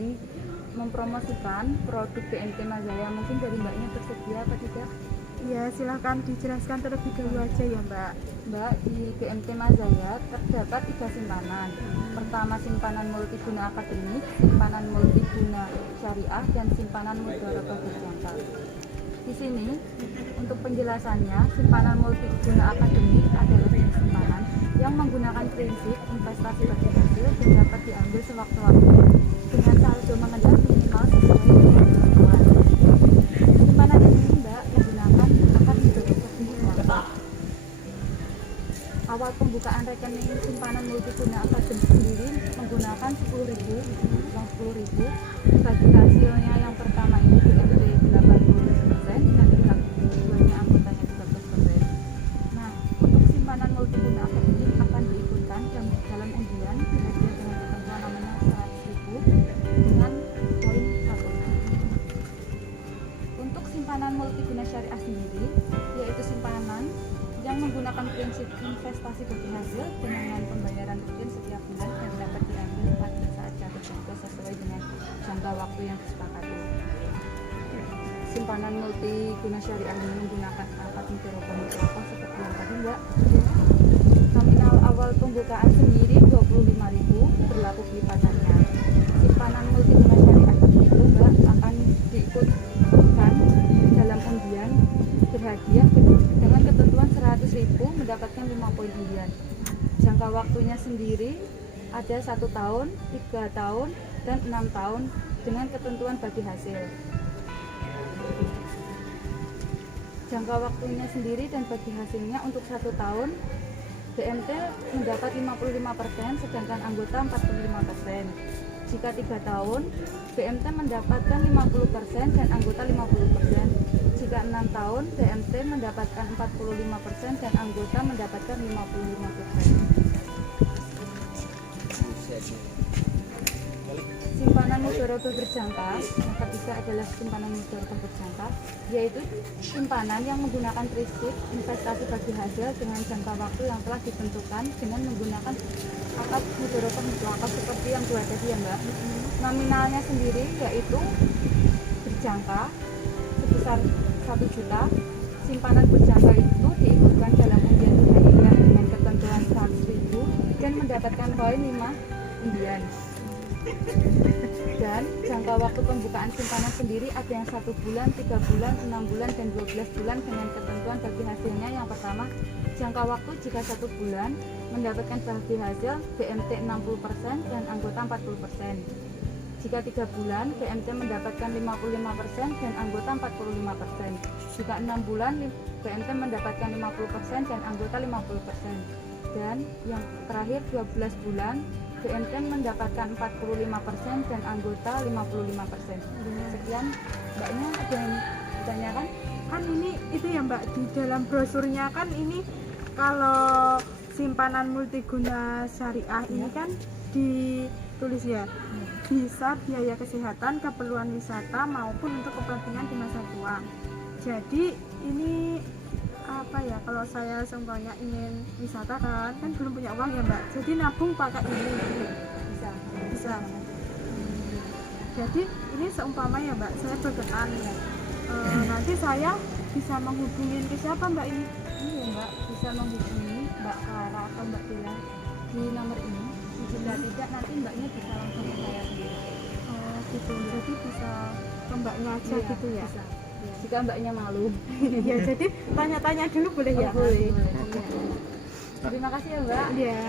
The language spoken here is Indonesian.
ingin mempromosikan produk BMT Mazaya. Mungkin dari Mbaknya tersedia apa tidak? Ya, silahkan dijelaskan terlebih dahulu aja ya Mbak. Mbak, di BMT Mazaya terdapat 3 simpanan. Pertama, simpanan multiguna akademik, simpanan multiguna syariah, dan simpanan mudharabah berjangka. Di sini untuk penjelasannya, simpanan multiguna akademik adalah jenis simpanan yang menggunakan prinsip investasi bagi hasil dan dapat diambil sewaktu-waktu dengan saldo mengendap minimal sesuai dengan kebutuhan. Simpanan ini Mbak menggunakan akad mudharabah berjangka. Awal pembukaan rekening simpanan multiguna akademik sendiri menggunakan 10.000, uang 10.000. Bagi hasilnya yang pertama ini BMT 80% dan pihak keduanya anggotanya 13%. Nah, untuk simpanan multiguna akademik akan diikutkan dalam undian berhadiah dengan ketentuan namanya 100.000 dengan poin 1. Untuk simpanan multiguna syariah sendiri, yaitu simpanan yang menggunakan prinsip investasi bagi hasil dengan pembayaran rutin setiap bulan dan dapat diambil pada saat jatuh tempo sesuai dengan jangka waktu yang disepakati. Simpanan multiguna syariah ini menggunakan akad mudharabah mutlaqah seperti yang tadi Mbak. Nominal awal pembukaan sendiri 25.000, berlaku pelipatannya. Simpanan multiguna syariah itu Mbak akan diikutkan dalam undian berhadiah dengan ketentuan 100.000 mendapatkan 5 poin undian. Jangka waktunya sendiri ada 1 tahun, 3 tahun, dan 6 tahun dengan ketentuan bagi hasil. Jangka waktunya sendiri dan bagi hasilnya untuk 1 tahun BMT mendapat 55%, sedangkan anggota 45%. Jika 3 tahun, BMT mendapatkan 50% dan anggota 50%. Jika 6 tahun, BMT mendapatkan 45% dan anggota mendapatkan 55%. Simpanan mudharabah berjangka, yang ketiga adalah simpanan mudharabah berjangka, yaitu simpanan yang menggunakan prinsip investasi bagi hasil dengan jangka waktu yang telah ditentukan dengan menggunakan akad mudharabah mutlaqah seperti yang dua tadi ya Mbak. Nominalnya sendiri yaitu berjangka sebesar 1 juta. Simpanan berjangka itu diikutkan dalam undian berhadiah dengan ketentuan 100.000 dan mendapatkan poin 5 undian. Dan jangka waktu pembukaan simpanan sendiri ada yang 1 bulan, 3 bulan, 6 bulan, dan 12 bulan dengan ketentuan bagi hasilnya. Yang pertama, jangka waktu jika 1 bulan mendapatkan bagi hasil BMT 60% dan anggota 40%. Jika 3 bulan, BMT mendapatkan 55% dan anggota 45%. Jika 6 bulan, BMT mendapatkan 50% dan anggota 50%. Dan yang terakhir 12 bulan, BMT mendapatkan 45% dan anggota 55%. Sekian, Mbaknya ada yang ditanyakan? Kan ini itu ya Mbak, di dalam brosurnya kan ini kalau simpanan multiguna syariah ini kan ditulis ya, bisa biaya kesehatan, keperluan wisata maupun untuk kepentingan di masa tua. Jadi ini apa ya, kalau saya seumpamanya ingin wisata kan belum punya uang ya Mbak, jadi nabung pakai ini bisa. Jadi ini seumpama ya Mbak, saya berkenan ya, nanti saya bisa menghubungin ke siapa Mbak ini? Iya Mbak, bisa menghubungi Mbak Clara atau Mbak Bella di nomor ini. Jika tidak, nanti Mbaknya bisa langsung ke saya sendiri. Oh gitu, jadi bisa ke Mbaknya aja Iya, gitu ya? bisa. Jika Mbaknya malu. Ya jadi tanya-tanya dulu boleh ya? Boleh. Iya. Terima kasih ya Mbak. Iya.